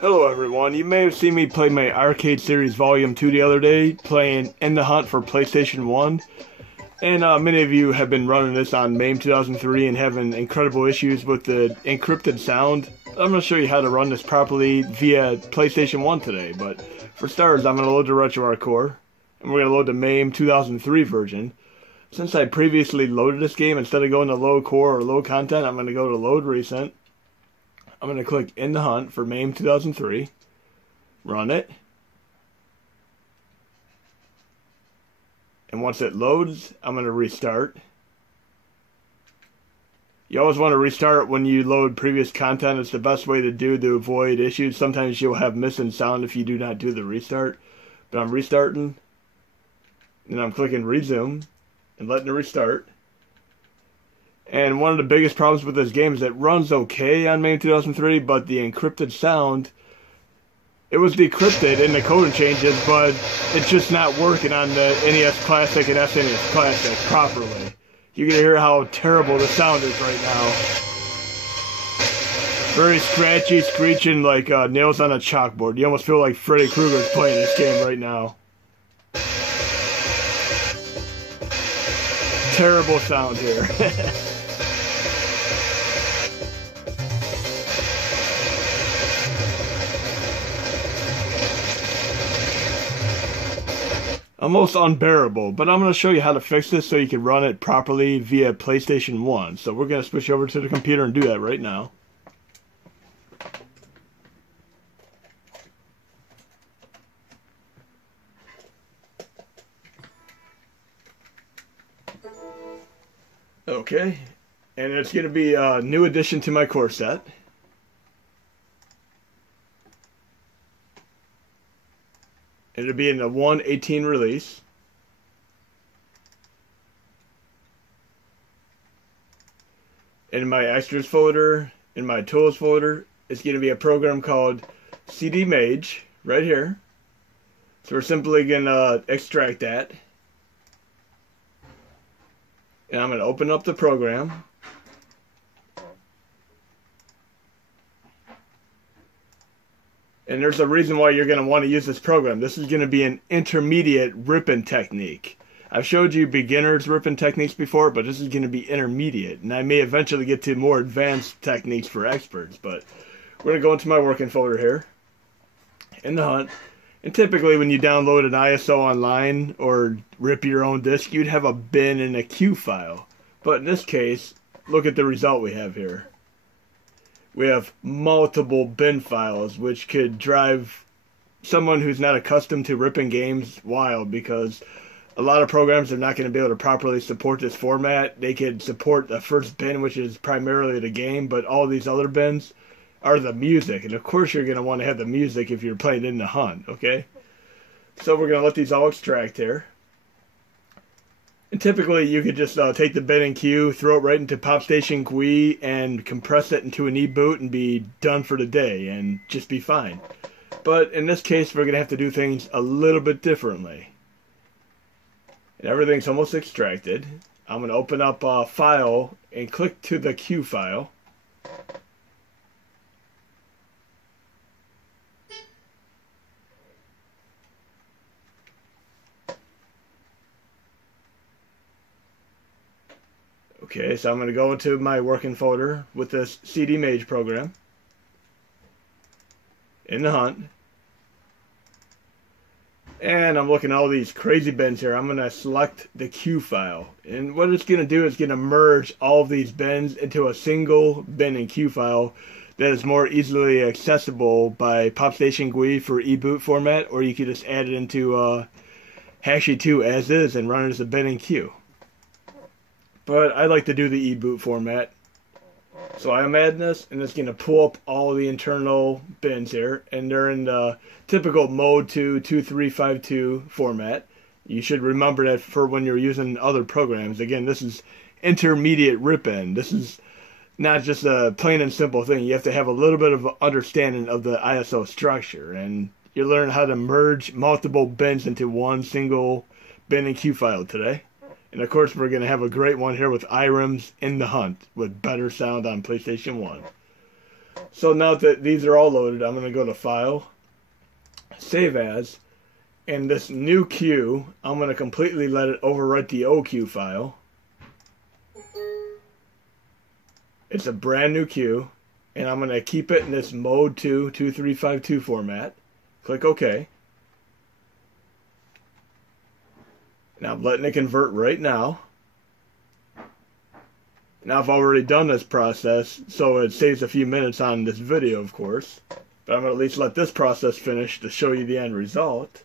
Hello everyone, you may have seen me play my Arcade Series Volume 2 the other day, playing In the Hunt for PlayStation 1. And many of you have been running this on MAME 2003 and having incredible issues with the encrypted sound. I'm going to show you how to run this properly via PlayStation 1 today, but for starters I'm going to load the RetroArch core, and we're going to load the MAME 2003 version. Since I previously loaded this game, instead of going to load core or load content, I'm going to go to load recent. I'm going to click In the Hunt for MAME 2003, run it, and once it loads, I'm going to restart. You always want to restart when you load previous content. It's the best way to avoid issues. Sometimes you'll have missing sound if you do not do the restart. But I'm restarting, and I'm clicking resume, and letting it restart. And one of the biggest problems with this game is it runs okay on MAME 2003, but the encrypted sound, it was decrypted in the coding changes, but it's just not working on the NES Classic and SNES Classic properly. You can hear how terrible the sound is right now. Very scratchy, screeching like nails on a chalkboard. You almost feel like Freddy Krueger's playing this game right now. Terrible sound here. Almost unbearable, but I'm going to show you how to fix this so you can run it properly via PlayStation 1. So we're going to switch over to the computer and do that right now. Okay, and it's going to be a new addition to my core set. It'll be in the 1.18 release. In my extras folder, in my tools folder, it's going to be a program called CD Mage right here. So we're simply going to extract that. And I'm going to open up the program. And there's a reason why you're going to want to use this program. This is going to be an intermediate ripping technique. I've showed you beginners ripping techniques before, but this is going to be intermediate. And I may eventually get to more advanced techniques for experts. But we're going to go into my working folder here, In the Hunt. And typically when you download an ISO online or rip your own disk, you'd have a bin and a Q file. But in this case, look at the result we have here. We have multiple bin files, which could drive someone who's not accustomed to ripping games wild, because a lot of programs are not going to be able to properly support this format. They could support the first bin, which is primarily the game, but all these other bins are the music. And of course you're going to want to have the music if you're playing In the Hunt, okay? So we're going to let these all extract here. And typically you could just take the bin and Q, throw it right into PopStation GUI, and compress it into an e-boot and be done for the day and just be fine. But in this case we're going to have to do things a little bit differently. And everything's almost extracted. I'm going to open up a file and click to the Q file. Okay, so I'm going to go into my working folder with this CD Mage program, In the Hunt, and I'm looking at all these crazy bins here. I'm going to select the Q file, and what it's going to do is going to merge all of these bins into a single bin and Q file that is more easily accessible by PopStation GUI for e-boot format, or you could just add it into Hashi2 as is and run it as a bin and Q. But I like to do the e-boot format. So I'm adding this, and it's going to pull up all the internal bins here. And they're in the typical Mode 2 2352 format. You should remember that for when you're using other programs. Again, this is intermediate rip-in. This is not just a plain and simple thing. You have to have a little bit of understanding of the ISO structure. And you learn how to merge multiple bins into one single bin and Q file today. And of course we're going to have a great one here with Irem's In the Hunt with better sound on PlayStation 1. So now that these are all loaded, I'm going to go to File, Save As, and this new queue, I'm going to completely let it overwrite the OQ file. It's a brand new queue, and I'm going to keep it in this Mode 2 2352 format. Click OK. Now I'm letting it convert right now. Now I've already done this process, so it saves a few minutes on this video, of course. But I'm going to at least let this process finish to show you the end result.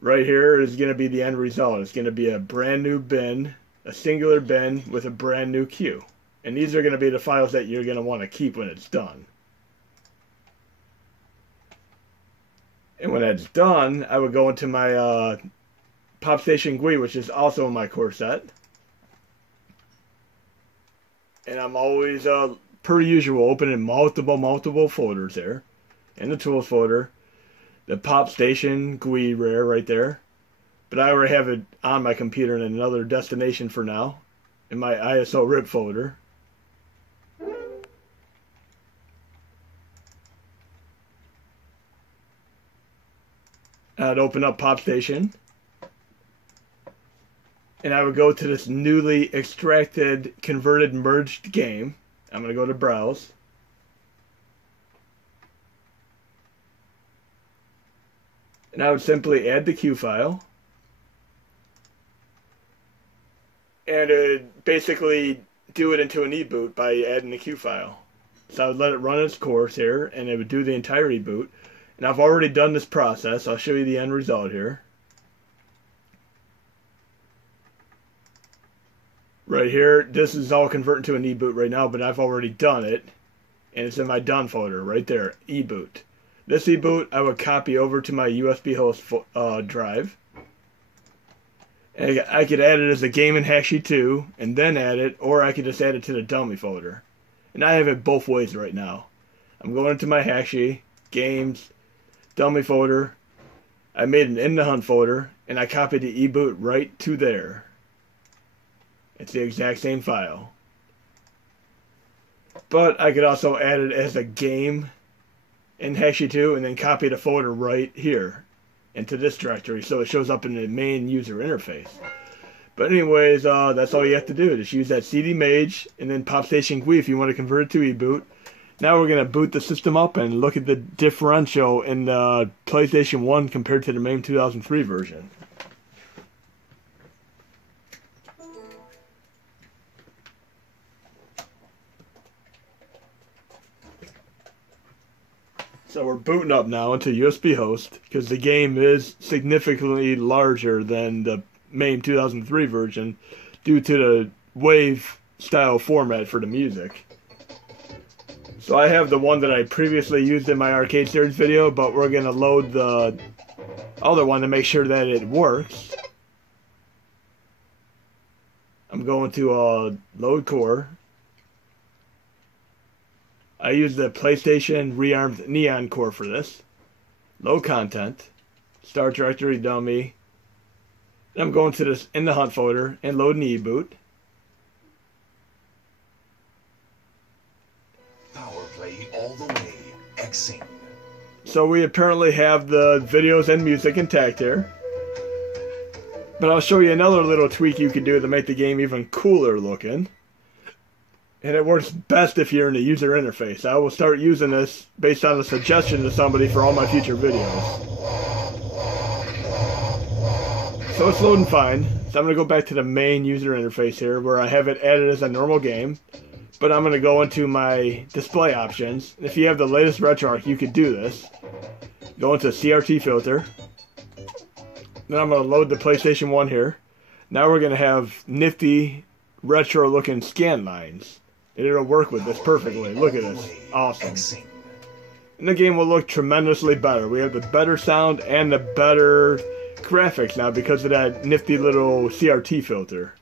Right here is going to be the end result. It's going to be a brand new bin, a singular bin with a brand new queue. And these are going to be the files that you're going to want to keep when it's done. And when that's done, I would go into my Pop Station GUI, which is also in my core set. And I'm always, per usual, opening multiple folders there. In the Tools folder, the Pop Station GUI rare right there. But I already have it on my computer in another destination for now, in my ISO RIP folder. I'd open up Pop Station, and I would go to this newly extracted, converted, merged game. I'm going to go to Browse. And I would simply add the queue file. And it would basically do it into an e-boot by adding the queue file. So I would let it run its course here, and it would do the entire e-boot. And I've already done this process. I'll show you the end result here. Right here, this is all converting to an e-boot right now, but I've already done it. And it's in my done folder right there, e-boot. This e-boot I would copy over to my USB host drive. And I could add it as a game in Hashi 2 and then add it, or I could just add it to the dummy folder. And I have it both ways right now. I'm going into my Hashi, games, dummy folder. I made an in the hunt folder, and I copied the e-boot right to there. It's the exact same file. But I could also add it as a game in Hashi 2 and then copy the folder right here into this directory so it shows up in the main user interface. But anyways, that's all you have to do. Just use that CD Mage and then Pop Station GUI if you want to convert it to e-boot. Now we're going to boot the system up and look at the differential in the PlayStation 1 compared to the MAME 2003 version. So we're booting up now into USB host because the game is significantly larger than the MAME 2003 version due to the wave style format for the music. So I have the one that I previously used in my arcade series video, but we're going to load the other one to make sure that it works. I'm going to load core. I use the PlayStation rearmed Neon core for this. Load content. Start directory dummy. And I'm going to this in the hunt folder and load an e-boot. Power play all the way. Xing. So we apparently have the videos and music intact here. But I'll show you another little tweak you can do to make the game even cooler looking. And it works best if you're in the user interface. I will start using this based on a suggestion to somebody for all my future videos. So it's loading fine. So I'm going to go back to the main user interface here where I have it added as a normal game. But I'm going to go into my display options. If you have the latest RetroArch, you could do this. Go into CRT filter. Then I'm going to load the PlayStation 1 here. Now we're going to have nifty retro looking scan lines. And it'll work with this perfectly. Look at this. Awesome. And the game will look tremendously better. We have the better sound and the better graphics now because of that nifty little CRT filter.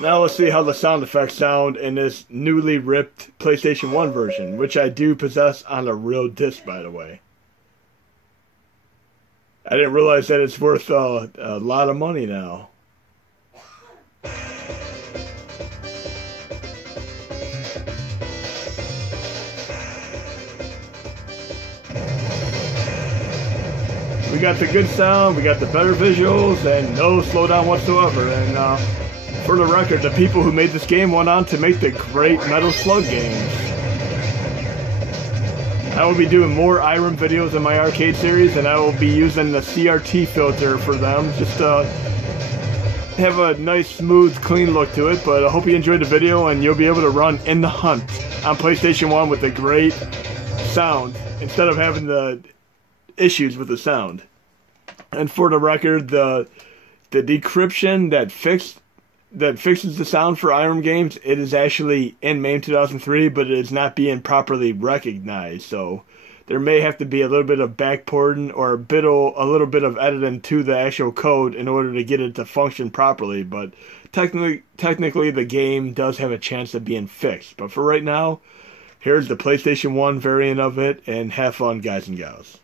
Now let's see how the sound effects sound in this newly ripped PlayStation 1 version, which I do possess on a real disc, by the way. I didn't realize that it's worth a lot of money now. We got the good sound, we got the better visuals, and no slowdown whatsoever. And for the record, the people who made this game went on to make the great Metal Slug games. I will be doing more Irem videos in my arcade series, and I will be using the CRT filter for them, just to have a nice, smooth, clean look to it. But I hope you enjoyed the video, and you'll be able to run In the Hunt on PlayStation 1 with a great sound, instead of having the issues with the sound. And for the record, the decryption that fixes the sound for Irem games, it is actually in MAME 2003, but it is not being properly recognized. So there may have to be a little bit of backporting or a little bit of editing to the actual code in order to get it to function properly. But technically the game does have a chance of being fixed. But for right now, here's the PlayStation 1 variant of it, and have fun, guys and gals.